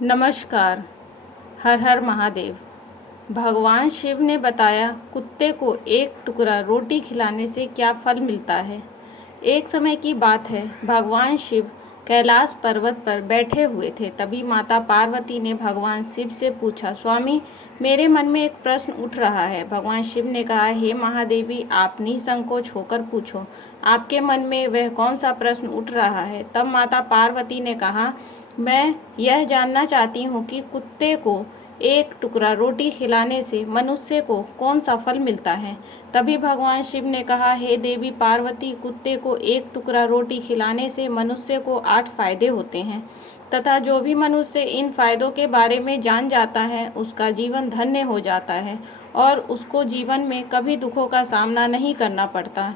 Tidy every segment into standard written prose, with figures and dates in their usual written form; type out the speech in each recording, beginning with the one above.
नमस्कार। हर हर महादेव। भगवान शिव ने बताया कुत्ते को एक टुकड़ा रोटी खिलाने से क्या फल मिलता है। एक समय की बात है, भगवान शिव कैलाश पर्वत पर बैठे हुए थे। तभी माता पार्वती ने भगवान शिव से पूछा, स्वामी, मेरे मन में एक प्रश्न उठ रहा है। भगवान शिव ने कहा, हे महादेवी, आप निसंकोच होकर पूछो, आपके मन में वह कौन सा प्रश्न उठ रहा है। तब माता पार्वती ने कहा, मैं यह जानना चाहती हूँ कि कुत्ते को एक टुकड़ा रोटी खिलाने से मनुष्य को कौन सा फल मिलता है। तभी भगवान शिव ने कहा, हे देवी पार्वती, कुत्ते को एक टुकड़ा रोटी खिलाने से मनुष्य को 8 फायदे होते हैं तथा जो भी मनुष्य इन फायदों के बारे में जान जाता है उसका जीवन धन्य हो जाता है और उसको जीवन में कभी दुखों का सामना नहीं करना पड़ता।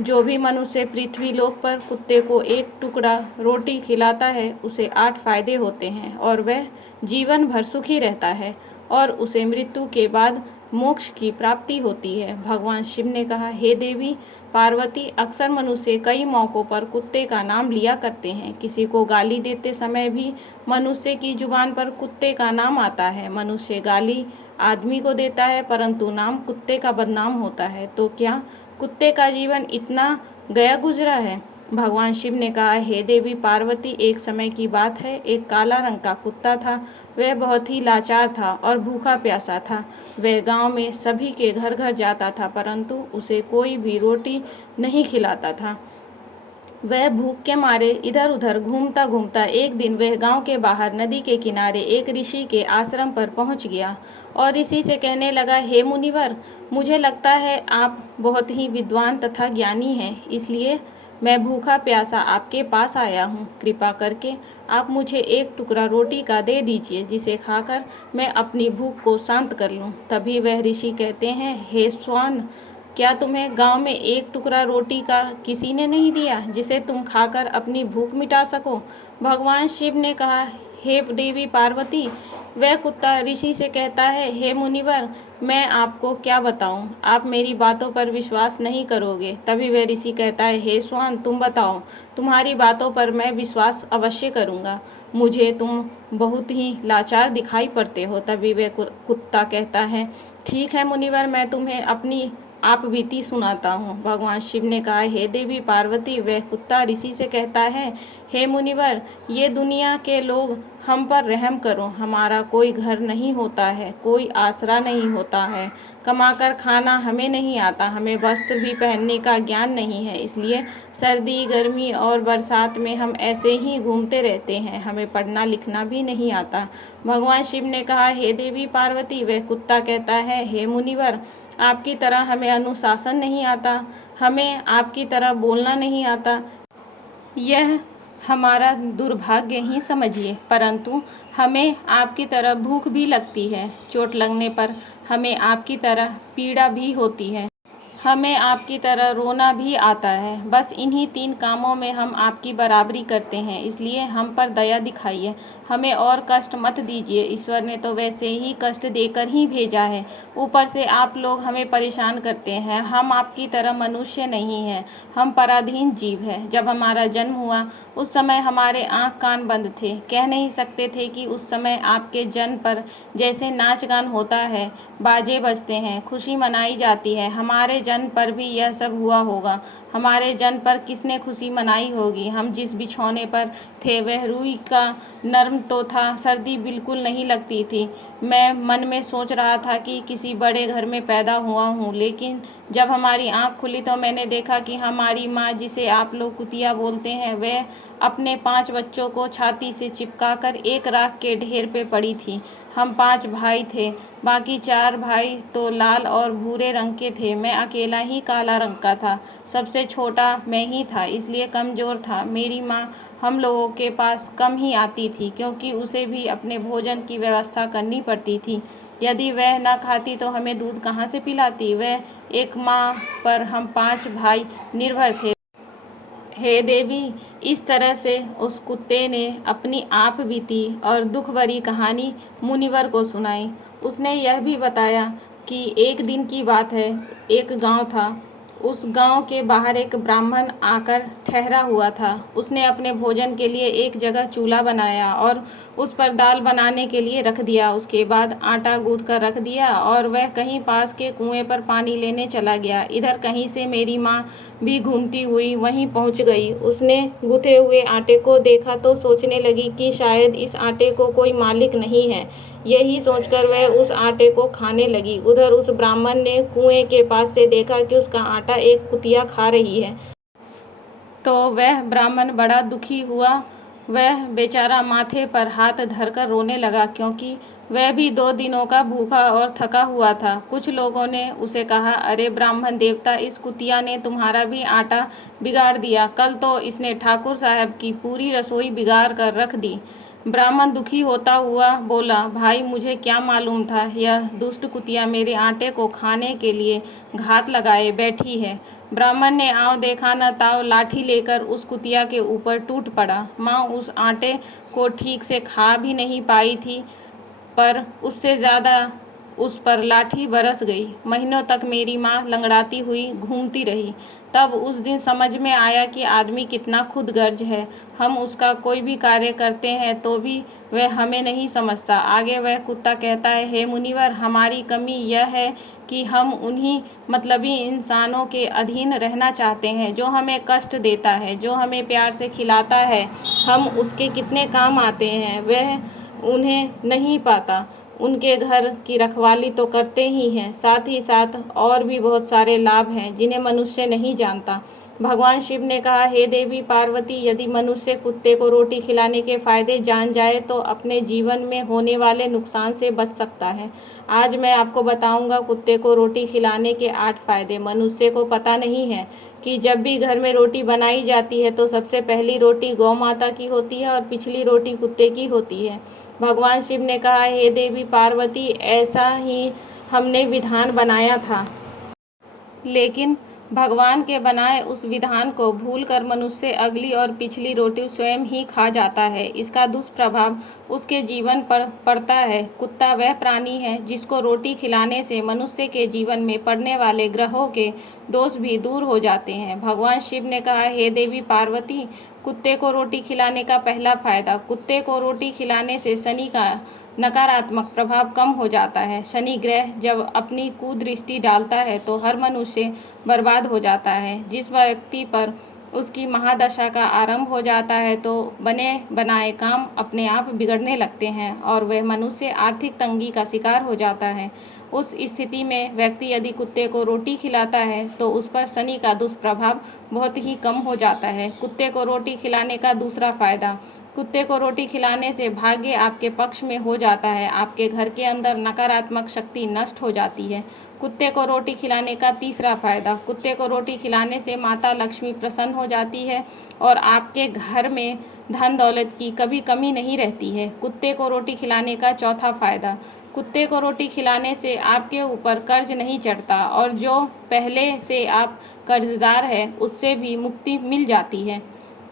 जो भी मनुष्य पृथ्वी लोक पर कुत्ते को एक टुकड़ा रोटी खिलाता है उसे 8 फायदे होते हैं और वह जीवन भर सुखी रहता है और उसे मृत्यु के बाद मोक्ष की प्राप्ति होती है। भगवान शिव ने कहा, हे देवी पार्वती, अक्सर मनुष्य कई मौक़ों पर कुत्ते का नाम लिया करते हैं। किसी को गाली देते समय भी मनुष्य की जुबान पर कुत्ते का नाम आता है। मनुष्य गाली आदमी को देता है परंतु नाम कुत्ते का बदनाम होता है। तो क्या कुत्ते का जीवन इतना गया गुजरा है। भगवान शिव ने कहा, हे देवी पार्वती, एक समय की बात है, एक काला रंग का कुत्ता था। वह बहुत ही लाचार था और भूखा प्यासा था। वह गांव में सभी के घर घर जाता था परंतु उसे कोई भी रोटी नहीं खिलाता था। वह भूख के मारे इधर उधर घूमता घूमता एक दिन वह गांव के बाहर नदी के किनारे एक ऋषि के आश्रम पर पहुंच गया और ऋषि से कहने लगा, हे मुनिवर, मुझे लगता है आप बहुत ही विद्वान तथा ज्ञानी हैं, इसलिए मैं भूखा प्यासा आपके पास आया हूँ। कृपा करके आप मुझे एक टुकड़ा रोटी का दे दीजिए जिसे खाकर मैं अपनी भूख को शांत कर लूँ। तभी वह ऋषि कहते हैं, हे श्वान, क्या तुम्हें गांव में एक टुकड़ा रोटी का किसी ने नहीं दिया जिसे तुम खाकर अपनी भूख मिटा सको। भगवान शिव ने कहा, हे देवी पार्वती, वह कुत्ता ऋषि से कहता है, हे मुनिवर, मैं आपको क्या बताऊं, आप मेरी बातों पर विश्वास नहीं करोगे। तभी वह ऋषि कहता है, हे श्वान, तुम बताओ, तुम्हारी बातों पर मैं विश्वास अवश्य करूंगा। मुझे तुम बहुत ही लाचार दिखाई पड़ते हो। तभी वह कुत्ता कहता है, ठीक है मुनिवर, मैं तुम्हें अपनी आप बीती सुनाता हूँ। भगवान शिव ने कहा, हे देवी पार्वती, वह कुत्ता ऋषि से कहता है, हे मुनिवर, ये दुनिया के लोग हम पर रहम करो, हमारा कोई घर नहीं होता है, कोई आसरा नहीं होता है, कमाकर खाना हमें नहीं आता, हमें वस्त्र भी पहनने का ज्ञान नहीं है, इसलिए सर्दी गर्मी और बरसात में हम ऐसे ही घूमते रहते हैं, हमें पढ़ना लिखना भी नहीं आता। भगवान शिव ने कहा, हे देवी पार्वती, वह कुत्ता कहता है, हे मुनिवर, आपकी तरह हमें अनुशासन नहीं आता, हमें आपकी तरह बोलना नहीं आता, यह हमारा दुर्भाग्य ही समझिए, परंतु हमें आपकी तरह भूख भी लगती है, चोट लगने पर हमें आपकी तरह पीड़ा भी होती है, हमें आपकी तरह रोना भी आता है। बस इन्हीं 3 कामों में हम आपकी बराबरी करते हैं, इसलिए हम पर दया दिखाइए, हमें और कष्ट मत दीजिए। ईश्वर ने तो वैसे ही कष्ट देकर ही भेजा है, ऊपर से आप लोग हमें परेशान करते हैं। हम आपकी तरह मनुष्य नहीं हैं, हम पराधीन जीव हैं। जब हमारा जन्म हुआ उस समय हमारे आँख कान बंद थे, कह नहीं सकते थे कि उस समय आपके जन्म पर जैसे नाच गान होता है, बाजे बजते हैं, खुशी मनाई जाती है, हमारे जन्म पर भी यह सब हुआ होगा। हमारे जन्म पर किसने खुशी मनाई होगी। हम जिस बिछौने पर थे वह रुई का नर्म तो था, सर्दी बिल्कुल नहीं लगती थी। मैं मन में सोच रहा था कि किसी बड़े घर में पैदा हुआ हूँ, लेकिन जब हमारी आँख खुली तो मैंने देखा कि हमारी माँ, जिसे आप लोग कुतिया बोलते हैं, वह अपने 5 बच्चों को छाती से चिपकाकर एक राख के ढेर पे पड़ी थी। हम 5 भाई थे, बाकी 4 भाई तो लाल और भूरे रंग के थे, मैं अकेला ही काला रंग का था। सबसे छोटा मैं ही था, इसलिए कमज़ोर था। मेरी माँ हम लोगों के पास कम ही आती थी क्योंकि उसे भी अपने भोजन की व्यवस्था करनी पड़ती थी। यदि वह न खाती तो हमें दूध कहाँ से पिलाती। वह एक माँ पर हम 5 भाई निर्भर थे। हे देवी, इस तरह से उस कुत्ते ने अपनी आप बीती और दुख भरी कहानी मुनिवर को सुनाई। उसने यह भी बताया कि एक दिन की बात है, एक गांव था। उस गांव के बाहर एक ब्राह्मण आकर ठहरा हुआ था। उसने अपने भोजन के लिए एक जगह चूल्हा बनाया और उस पर दाल बनाने के लिए रख दिया। उसके बाद आटा गूँथ कर रख दिया और वह कहीं पास के कुएं पर पानी लेने चला गया। इधर कहीं से मेरी माँ भी घूमती हुई वहीं पहुँच गई। उसने गूँथे हुए आटे को देखा तो सोचने लगी कि शायद इस आटे को कोई मालिक नहीं है। यही सोचकर वह उस आटे को खाने लगी। उधर उस ब्राह्मण ने कुएं के पास से देखा कि उसका आटा एक कुतिया खा रही है, तो वह ब्राह्मण बड़ा दुखी हुआ। वह बेचारा माथे पर हाथ धरकर रोने लगा, क्योंकि वह भी 2 दिनों का भूखा और थका हुआ था। कुछ लोगों ने उसे कहा, अरे ब्राह्मण देवता, इस कुतिया ने तुम्हारा भी आटा बिगाड़ दिया। कल तो इसने ठाकुर साहब की पूरी रसोई बिगाड़ कर रख दी। ब्राह्मण दुखी होता हुआ बोला, भाई मुझे क्या मालूम था, यह दुष्ट कुतिया मेरे आटे को खाने के लिए घात लगाए बैठी है। ब्राह्मण ने आँव देखा न ताव लाठी लेकर उस कुतिया के ऊपर टूट पड़ा। माँ उस आटे को ठीक से खा भी नहीं पाई थी, पर उससे ज़्यादा उस पर लाठी बरस गई। महीनों तक मेरी माँ लंगड़ाती हुई घूमती रही। तब उस दिन समझ में आया कि आदमी कितना खुदगर्ज है। हम उसका कोई भी कार्य करते हैं तो भी वह हमें नहीं समझता। आगे वह कुत्ता कहता है, हे मुनिवर, हमारी कमी यह है कि हम उन्हीं मतलबी इंसानों के अधीन रहना चाहते हैं जो हमें कष्ट देता है, जो हमें प्यार से खिलाता है। हम उसके कितने काम आते हैं, वह उन्हें नहीं पाता। उनके घर की रखवाली तो करते ही हैं, साथ ही साथ और भी बहुत सारे लाभ हैं जिन्हें मनुष्य नहीं जानता। भगवान शिव ने कहा, हे देवी पार्वती, यदि मनुष्य कुत्ते को रोटी खिलाने के फायदे जान जाए तो अपने जीवन में होने वाले नुकसान से बच सकता है। आज मैं आपको बताऊंगा कुत्ते को रोटी खिलाने के 8 फायदे। मनुष्य को पता नहीं है कि जब भी घर में रोटी बनाई जाती है तो सबसे पहली रोटी गौ माता की होती है और पिछली रोटी कुत्ते की होती है। भगवान शिव ने कहा, हे देवी पार्वती, ऐसा ही हमने विधान बनाया था, लेकिन भगवान के बनाए उस विधान को भूलकर मनुष्य अगली और पिछली रोटी स्वयं ही खा जाता है। इसका दुष्प्रभाव उसके जीवन पर पड़ता है। कुत्ता वह प्राणी है जिसको रोटी खिलाने से मनुष्य के जीवन में पड़ने वाले ग्रहों के दोष भी दूर हो जाते हैं। भगवान शिव ने कहा, हे देवी पार्वती, कुत्ते को रोटी खिलाने का पहला फायदा। कुत्ते को रोटी खिलाने से शनि का नकारात्मक प्रभाव कम हो जाता है। शनि ग्रह जब अपनी कुदृष्टि डालता है तो हर मनुष्य बर्बाद हो जाता है। जिस व्यक्ति पर उसकी महादशा का आरंभ हो जाता है तो बने बनाए काम अपने आप बिगड़ने लगते हैं और वह मनुष्य आर्थिक तंगी का शिकार हो जाता है। उस स्थिति में व्यक्ति यदि कुत्ते को रोटी खिलाता है तो उस पर शनि का दुष्प्रभाव बहुत ही कम हो जाता है। कुत्ते को रोटी खिलाने का दूसरा फायदा, कुत्ते को रोटी खिलाने से भाग्य आपके पक्ष में हो जाता है। आपके घर के अंदर नकारात्मक शक्ति नष्ट हो जाती है। कुत्ते को रोटी खिलाने का तीसरा फायदा, कुत्ते को रोटी खिलाने से माता लक्ष्मी प्रसन्न हो जाती है और आपके घर में धन दौलत की कभी कमी नहीं रहती है। कुत्ते को रोटी खिलाने का चौथा फायदा, कुत्ते को रोटी खिलाने से आपके ऊपर कर्ज नहीं चढ़ता और जो पहले से आप कर्जदार है उससे भी मुक्ति मिल जाती है।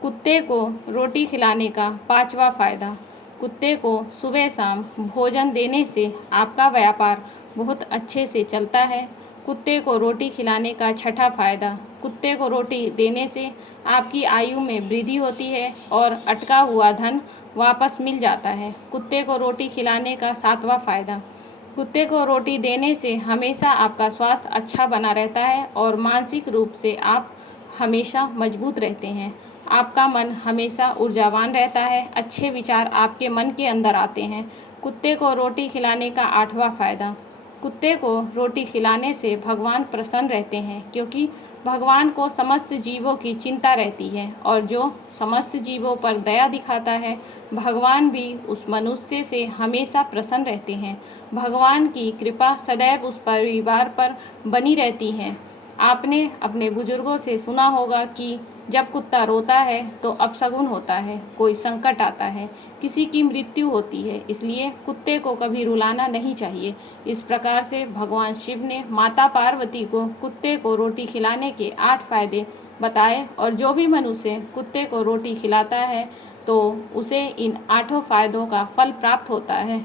कुत्ते को रोटी खिलाने का पांचवा फायदा, कुत्ते को सुबह शाम भोजन देने से आपका व्यापार बहुत अच्छे से चलता है। कुत्ते को रोटी खिलाने का छठा फायदा, कुत्ते को रोटी देने से आपकी आयु में वृद्धि होती है और अटका हुआ धन वापस मिल जाता है। कुत्ते को रोटी खिलाने का सातवां फायदा, कुत्ते को रोटी देने से हमेशा आपका स्वास्थ्य अच्छा बना रहता है और मानसिक रूप से आप हमेशा मजबूत रहते हैं। आपका मन हमेशा ऊर्जावान रहता है, अच्छे विचार आपके मन के अंदर आते हैं। कुत्ते को रोटी खिलाने का आठवां फायदा, कुत्ते को रोटी खिलाने से भगवान प्रसन्न रहते हैं, क्योंकि भगवान को समस्त जीवों की चिंता रहती है और जो समस्त जीवों पर दया दिखाता है भगवान भी उस मनुष्य से हमेशा प्रसन्न रहते हैं। भगवान की कृपा सदैव उस परिवार पर बनी रहती है। आपने अपने बुजुर्गों से सुना होगा कि जब कुत्ता रोता है तो अपशगुन होता है, कोई संकट आता है, किसी की मृत्यु होती है, इसलिए कुत्ते को कभी रुलाना नहीं चाहिए। इस प्रकार से भगवान शिव ने माता पार्वती को कुत्ते को रोटी खिलाने के 8 फायदे बताए और जो भी मनुष्य कुत्ते को रोटी खिलाता है तो उसे इन 8 फायदों का फल प्राप्त होता है।